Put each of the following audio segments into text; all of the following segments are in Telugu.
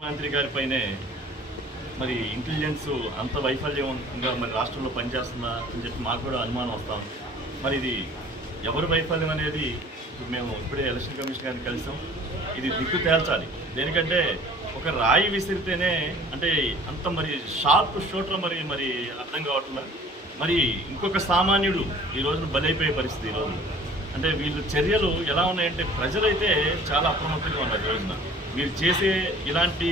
ముఖ్యమంత్రి గారిపైనే మరి ఇంటెలిజెన్స్ అంత వైఫల్యంగా మరి రాష్ట్రంలో పనిచేస్తుందా అని చెప్పి మాకు కూడా అనుమానం వస్తాం మరి ఇది ఎవరి వైఫల్యం అనేది ఇప్పుడు మేము ఇప్పుడే ఎలక్షన్ కమిషన్ గారిని కలిసాం. ఇది దిక్కు తేల్చాలి. దేనికంటే ఒక రాయి విసిరితేనే అంటే అంత మరి షార్ప్ షూటర్ మరి మరి అర్థం కావట్లేదు మరి ఇంకొక సామాన్యుడు ఈ రోజున బలైపోయే పరిస్థితి ఈ అంటే వీళ్ళు చర్యలు ఎలా ఉన్నాయంటే ప్రజలైతే చాలా అప్రమత్తంగా ఉన్నారు ఈ రోజున. మీరు చేసే ఇలాంటి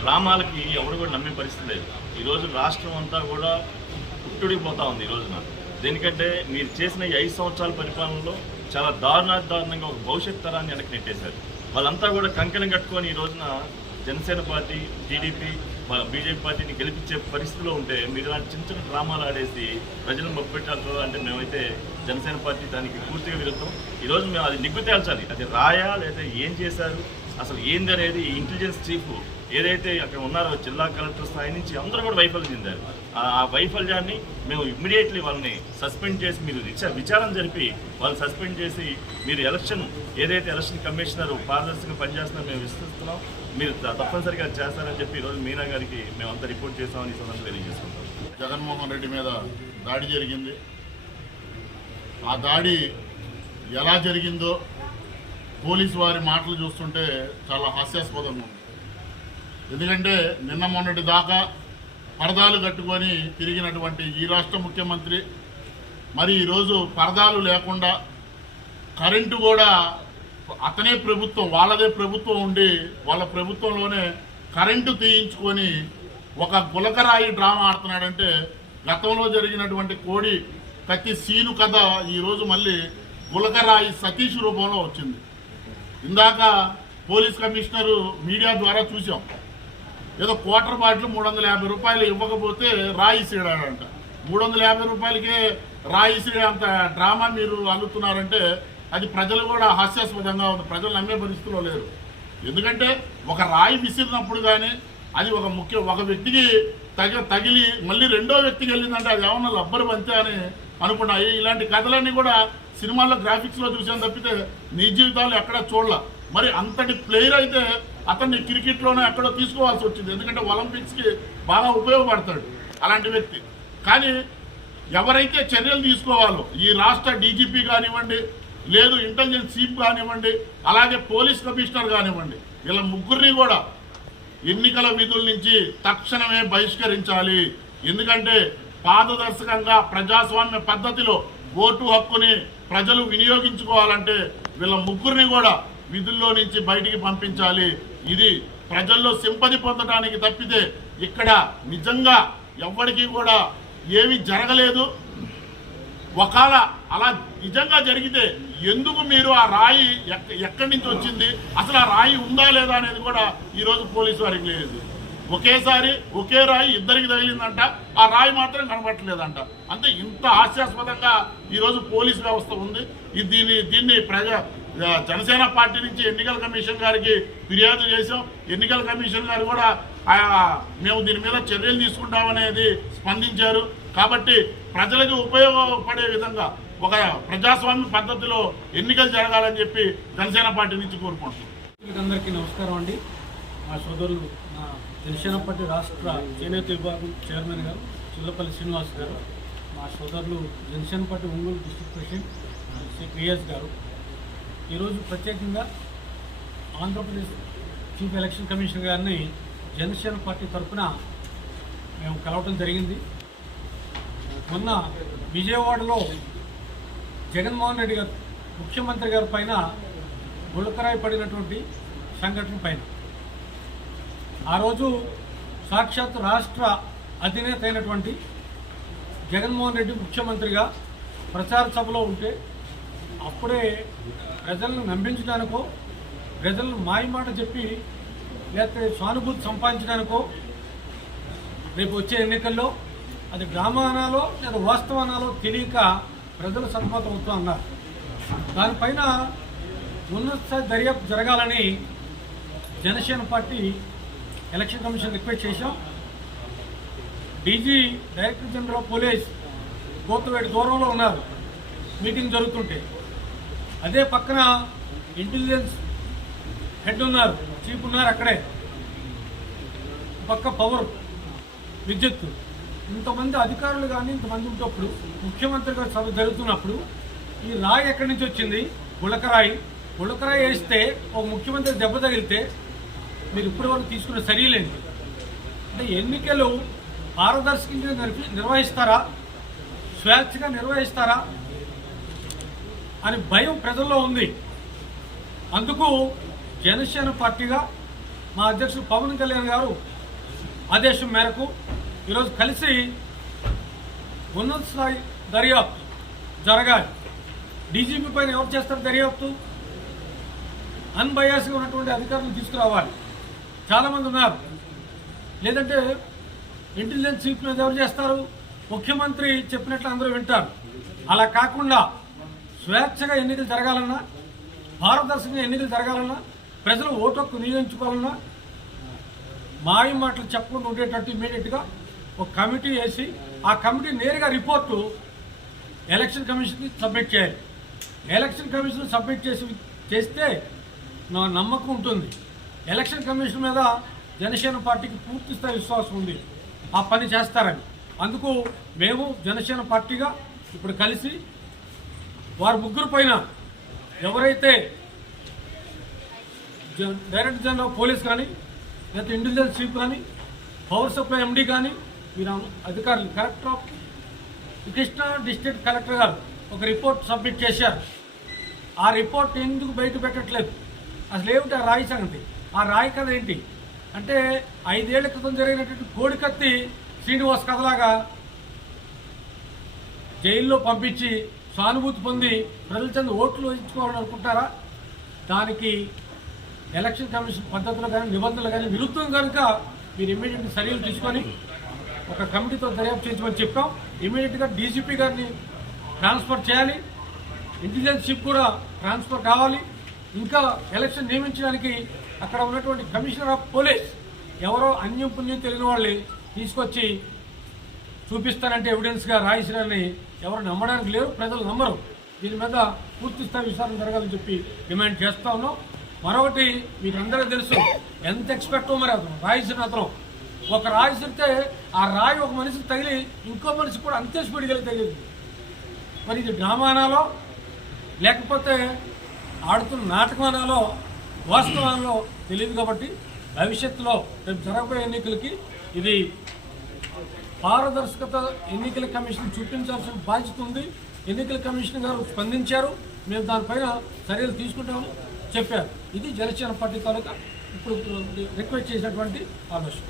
డ్రామాలకి ఎవరు కూడా నమ్మే పరిస్థితి లేదు. ఈరోజు రాష్ట్రం అంతా కూడా పుట్టుడిపోతూ ఉంది ఈ రోజున. దేనికంటే మీరు చేసిన ఈ ఐదు సంవత్సరాల పరిపాలనలో చాలా దారుణ దారుణంగా ఒక భవిష్యత్ తరాన్ని వెనక్కి నెట్టేశారు. వాళ్ళంతా కూడా కంకణం కట్టుకొని ఈ రోజున జనసేన పార్టీ టీడీపీ బీజేపీ పార్టీని గెలిపించే పరిస్థితిలో ఉంటే మీరు ఇలాంటి చిన్న చిన్న డ్రామాలు ఆడేసి ప్రజలను మొప్పెట్టారు అంటే మేమైతే జనసేన పార్టీ దానికి పూర్తిగా విరుద్ధం. ఈరోజు మేము అది నిగ్గు తేల్చాలి. అది రాయా లేదా ఏం చేశారు? అసలు ఏంది అనేది ఇంటెలిజెన్స్ చీఫ్ ఏదైతే అక్కడ ఉన్నారో జిల్లా కలెక్టర్ స్థాయి నుంచి అందరూ కూడా వైఫల్యం చెందారు. ఆ వైఫల్యాన్ని మేము ఇమ్మీడియట్లీ వాళ్ళని సస్పెండ్ చేసి మీరు విచారం జరిపి వాళ్ళు సస్పెండ్ చేసి మీరు ఎలక్షన్ ఏదైతే ఎలక్షన్ కమిషనర్ పారదర్శకంగా పనిచేస్తున్నారో మేము విశ్వసిస్తున్నాం. మీరు తప్పనిసరిగా చేస్తారని చెప్పి ఈరోజు మీనా గారికి మేమంతా రిపోర్ట్ చేస్తామని ఈ సందర్భంగా తెలియజేసుకుంటాం జగన్మోహన్ రెడ్డి మీద దాడి జరిగింది. ఆ దాడి ఎలా జరిగిందో పోలీసు వారి మాటలు చూస్తుంటే చాలా హాస్యాస్పదంగా ఉంది. ఎందుకంటే నిన్న మొన్నటి దాకా పరదాలు కట్టుకొని తిరిగినటువంటి ఈ రాష్ట్ర ముఖ్యమంత్రి మరి ఈరోజు పరదాలు లేకుండా కరెంటు కూడా అతనే ప్రభుత్వం వాళ్ళదే ప్రభుత్వం ఉండి వాళ్ళ ప్రభుత్వంలోనే కరెంటు తీయించుకొని ఒక గులకరాయి డ్రామా ఆడుతున్నాడంటే గతంలో జరిగినటువంటి కోడి కత్తి సీను కథ ఈరోజు మళ్ళీ గులకరాయి సతీష్ రూపంలో వచ్చింది. ఇందాక పోలీస్ కమిషనరు మీడియా ద్వారా చూసాం. ఏదో క్వార్టర్ బాటిల్ మూడు వందల యాభై రూపాయలు ఇవ్వకపోతే రాయిసిడాడంట మూడు వందల యాభై రూపాయలకే రాయి అంత డ్రామా మీరు అల్లుతున్నారంటే అది ప్రజలు కూడా హాస్యాస్పదంగా ఉంది. ప్రజలు నమ్మే పరిస్థితిలో లేరు. ఎందుకంటే ఒక రాయి విసిరినప్పుడు కానీ అది ఒక ముఖ్య ఒక వ్యక్తికి తగ తగిలి మళ్ళీ రెండో వ్యక్తికి వెళ్ళిందంటే అది ఏమన్నా లబ్బరు బంతే అని అనుకున్నాయి ఇలాంటి కథలన్నీ కూడా సినిమాల్లో గ్రాఫిక్స్లో చూసాను తప్పితే నీ జీవితాలు ఎక్కడ చూడాల. మరి అంతటి ప్లేయర్ అయితే అతన్ని క్రికెట్లోనే ఎక్కడో తీసుకోవాల్సి వచ్చింది. ఎందుకంటే ఒలింపిక్స్కి బాగా ఉపయోగపడతాడు అలాంటి వ్యక్తి. కానీ ఎవరైతే చర్యలు తీసుకోవాలో ఈ రాష్ట్ర డీజీపీ కానివ్వండి లేదు ఇంటెలిజెన్స్ చీఫ్ కానివ్వండి అలాగే పోలీస్ కమిషనర్ కానివ్వండి వీళ్ళ ముగ్గురిని కూడా ఎన్నికల విధుల నుంచి తక్షణమే బహిష్కరించాలి. ఎందుకంటే పారదర్శకంగా ప్రజాస్వామ్య పద్ధతిలో ఓటు హక్కుని ప్రజలు వినియోగించుకోవాలంటే వీళ్ళ ముగ్గురిని కూడా విధుల్లో నుంచి బయటికి పంపించాలి. ఇది ప్రజల్లో సింపతి పొందడానికి తప్పితే ఇక్కడ నిజంగా ఎవ్వడికి కూడా ఏమీ జరగలేదు. ఒకవేళ అలా నిజంగా జరిగితే ఎందుకు మీరు ఆ రాయి ఎక్క- ఎక్కడి నుంచి వచ్చింది? అసలు ఆ రాయి ఉందా లేదా అనేది కూడా ఈరోజు పోలీసు వారికి లేదు ఒకేసారి ఒకే రాయి ఇద్దరికి తగిలిందంట. ఆ రాయి మాత్రం కనబట్టలేదంట అంటే ఇంత హాస్యాస్పదంగా ఈరోజు పోలీస్ వ్యవస్థ ఉంది. ఇది దీన్ని దీన్ని ప్రజా జనసేన పార్టీ నుంచి ఎన్నికల కమిషన్ గారికి ఫిర్యాదు చేసాం ఎన్నికల కమిషన్ గారు కూడా మేము దీని మీద చర్యలు తీసుకుంటామనేది స్పందించారు. కాబట్టి ప్రజలకు ఉపయోగపడే విధంగా ఒక ప్రజాస్వామ్య పద్ధతిలో ఎన్నికలు జరగాలని చెప్పి జనసేన పార్టీ నుంచి కోరుకుంటున్నాం. అందరికీ నమస్కారం అండి. మా సోదరులు మా తెలిసినప్పటి రాష్ట్ర చేనేత విభాగం చైర్మన్ గారు చిల్లపల్లి శ్రీనివాస్ గారు మా సోదరులు జనసేనపట్టి party Ongole district president Shri P S గారు. ఈరోజు ప్రత్యేకంగా ఆంధ్రప్రదేశ్ చీఫ్ ఎలక్షన్ కమిషనర్ గారిని జనసేన పార్టీ తరఫున మేము కలవటం జరిగింది. మొన్న విజయవాడలో జగన్మోహన్ రెడ్డి గారు ముఖ్యమంత్రి గారి పైన గుళకరాయి పడినటువంటి సంఘటన పైన ఆ రోజు సాక్షాత్ రాష్ట్ర అధినేత అయినటువంటి జగన్మోహన్ రెడ్డి ముఖ్యమంత్రిగా ప్రచార సభలో ఉంటే అప్పుడే ప్రజలను నమ్మించడానికో ప్రజలను మాయమాట చెప్పి లేకపోతే సానుభూతి సంపాదించడానికో రేపు వచ్చే ఎన్నికల్లో అది గ్రామానాలో లేదా వాస్తవానాలో తెలియక ప్రజలు సతమతం అవుతూ అన్నారు దానిపైన ఉన్నత దర్యాప్తు జరగాలని Janasena party election commission request చేశాం. D G director general of police గోతువేడి దూరంలో ఉన్నారు. మీటింగ్ జరుగుతుంటే. అదే పక్కన ఇంటెలిజెన్స్ హెడ్ ఉన్నారు. చీఫ్ ఉన్నారు అక్కడే. పక్క పవర్ విద్యుత్. ఇంతమంది అధికారులు కానీ ఇంతమంది ఉంటప్పుడు ముఖ్యమంత్రి గారు సభ జరుగుతున్నప్పుడు ఈ రాయి ఎక్కడి నుంచి వచ్చింది? గుళకరాయి. గుళకరాయి వేస్తే ఒక ముఖ్యమంత్రి దెబ్బ తగిలితే మీరు ఇప్పటి వరకు తీసుకున్న చర్యలేంటి అంటే ఎన్నికలు పారదర్శకంగా నిర్వహిస్తారా? స్వేచ్ఛగా నిర్వహిస్తారా? అని భయం ప్రజల్లో ఉంది. అందుకు జనసేన పార్టీగా మా అధ్యక్షుడు పవన్ కళ్యాణ్ గారు ఆదేశం మేరకు ఈరోజు కలిసి ఉన్నత స్థాయి దర్యాప్తు జరగాలి. డీజీపీ పైన ఎవరు చేస్తారు దర్యాప్తు? అన్బయాస్గా ఉన్నటువంటి అధికారులు తీసుకురావాలి. చాలామంది ఉన్నారు. లేదంటే ఇంటెలిజెన్స్ చీఫ్ మీద ఎవరు చేస్తారు? ముఖ్యమంత్రి చెప్పినట్లు అందరూ వింటారు. అలా కాకుండా స్వేచ్ఛగా ఎన్నికలు జరగాలన్నా పారదర్శకంగా ఎన్నికలు జరగాలన్నా ప్రజలు ఓటు హక్కు వినియోగించుకోవాలన్నా మాయ మాటలు చెప్పకుండా ఉండేటట్టు ఇమీడియట్గా ఒక కమిటీ వేసి ఆ కమిటీ నేరుగా రిపోర్టు ఎలక్షన్ కమిషన్కి సబ్మిట్ చేయాలి. ఎలక్షన్ కమిషన్ సబ్మిట్ చేసి చేస్తే నా నమ్మకం ఉంటుంది. ఎలక్షన్ కమిషన్ మీద జనసేన పార్టీకి పూర్తి స్థాయి విశ్వాసం ఉంది. ఆ పని చేస్తారని. అందుకు మేము జనసేన పార్టీగా ఇప్పుడు కలిసి వారి ముగ్గురు పైన ఎవరైతే జ- డైరెక్టర్ జనరల్ పోలీస్ కానీ లేకపోతే ఇంటెలిజెన్స్ చీఫ్ కానీ పవర్ సప్లై ఎండీ కానీ మీరు అధికారులు collector of Krishna district collector గారు ఒక రిపోర్ట్ సబ్మిట్ చేశారు. ఆ రిపోర్ట్ ఎందుకు బయట పెట్టట్లేదు? అసలు ఏమిటి ఆ రాయి సంగతి? ఆ రాయి కథ ఏంటి? అంటే ఐదేళ్ళ క్రితం జరిగినటువంటి కోడికత్తి శ్రీనివాస్ కథలాగా జైల్లో పంపించి సానుభూతి పొంది ప్రజల చెంద ఓట్లు వేయించుకోవాలని అనుకుంటారా? దానికి ఎలక్షన్ కమిషన్ పద్ధతులు కానీ నిబంధనలు కానీ విరుద్ధం కనుక మీరు ఇమ్మీడియట్ చర్యలు తీసుకొని ఒక కమిటీతో దర్యాప్తు చేయించమని చెప్పాం. ఇమీడియట్గా డీజీపీ గారిని ట్రాన్స్ఫర్ చేయాలి. ఇంటెలిజెన్స్ షిప్ కూడా ట్రాన్స్ఫర్ కావాలి. ఇంకా ఎలక్షన్ నియమించడానికి అక్కడ ఉన్నటువంటి కమిషనర్ ఆఫ్ పోలీస్ ఎవరో అన్యం పుణ్యం తెలియని వాళ్ళని తీసుకొచ్చి చూపిస్తానంటే ఎవిడెన్స్గా రాయించడాన్ని ఎవరు నమ్మడానికి లేరు ప్రజలు నమ్మరు. దీని మీద పూర్తి స్థాయి విచారణ జరగాలని చెప్పి డిమాండ్ చేస్తా ఉన్నాం. మరొకటి మీకు అందరూ తెలుసు ఎంత ఎక్స్పెక్టో మరి అతను రాయిసిన అతను. ఒక రాయి చెప్తే ఆ రాయి ఒక మనిషికి తగిలి ఇంకో మనిషికి కూడా అంతే స్పీడ్ తగిలింది. మరి ఇది డ్రామానాలో లేకపోతే ఆడుతున్న నాటకాలలో వాస్తవాలలో తెలియదు కాబట్టి భవిష్యత్తులో రేపు జరగబోయే ఎన్నికలకి ఇది పారదర్శకత ఎన్నికల కమిషన్ చూపించాల్సిన బాధ్యత ఉంది. ఎన్నికల కమిషన్ గారు స్పందించారు. మేము దానిపైన చర్యలు తీసుకుంటామని చెప్పారు. ఇది జనసేన పార్టీ తాలూకా ఇప్పుడు రిక్వెస్ట్ చేసినటువంటి ఆలోచన.